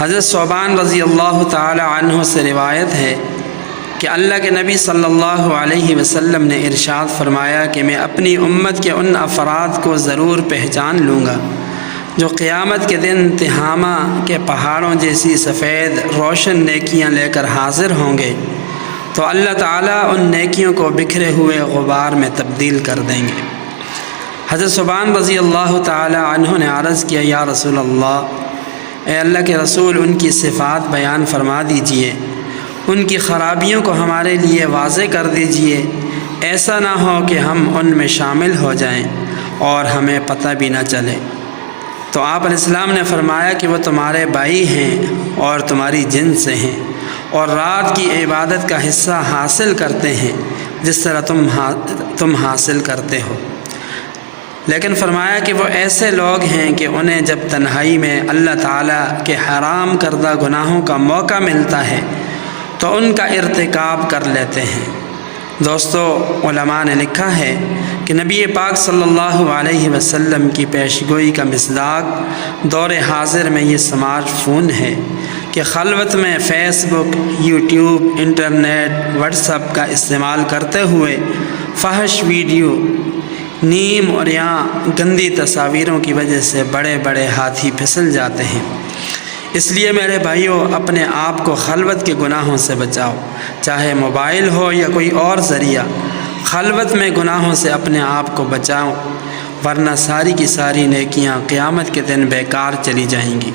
حضرت ثوبان رضی اللہ تعالی عنہ سے روایت ہے کہ اللہ کے نبی صلی اللہ علیہ وسلم نے ارشاد فرمایا کہ میں اپنی امت کے ان افراد کو ضرور پہچان لوں گا جو قیامت کے دن تہامہ کے پہاڑوں جیسی سفید روشن نیکیاں لے کر حاضر ہوں گے، تو اللہ تعالیٰ ان نیکیوں کو بکھرے ہوئے غبار میں تبدیل کر دیں گے۔ حضرت ثوبان رضی اللہ تعالی عنہ نے عرض کیا، یا رسول اللہ، اے اللہ کے رسول، ان کی صفات بیان فرما دیجئے، ان کی خرابیوں کو ہمارے لیے واضح کر دیجئے، ایسا نہ ہو کہ ہم ان میں شامل ہو جائیں اور ہمیں پتہ بھی نہ چلے۔ تو آپ علیہ السلام نے فرمایا کہ وہ تمہارے بھائی ہیں اور تمہاری جنس سے ہیں، اور رات کی عبادت کا حصہ حاصل کرتے ہیں جس طرح تم حاصل کرتے ہو، لیکن فرمایا کہ وہ ایسے لوگ ہیں کہ انہیں جب تنہائی میں اللہ تعالیٰ کے حرام کردہ گناہوں کا موقع ملتا ہے تو ان کا ارتکاب کر لیتے ہیں۔ دوستو، علماء نے لکھا ہے کہ نبی پاک صلی اللہ علیہ وسلم کی پیشگوئی کا مصداق دور حاضر میں یہ سمارٹ فون ہے کہ خلوت میں فیس بک، یوٹیوب، انٹرنیٹ، واٹس ایپ کا استعمال کرتے ہوئے فحش ویڈیو، نیم اور یا گندی تصاویروں کی وجہ سے بڑے بڑے ہاتھی پھسل جاتے ہیں۔ اس لیے میرے بھائیوں، اپنے آپ کو خلوت کے گناہوں سے بچاؤ، چاہے موبائل ہو یا کوئی اور ذریعہ۔ خلوت میں گناہوں سے اپنے آپ کو بچاؤ، ورنہ ساری کی ساری نیکیاں قیامت کے دن بیکار چلی جائیں گی۔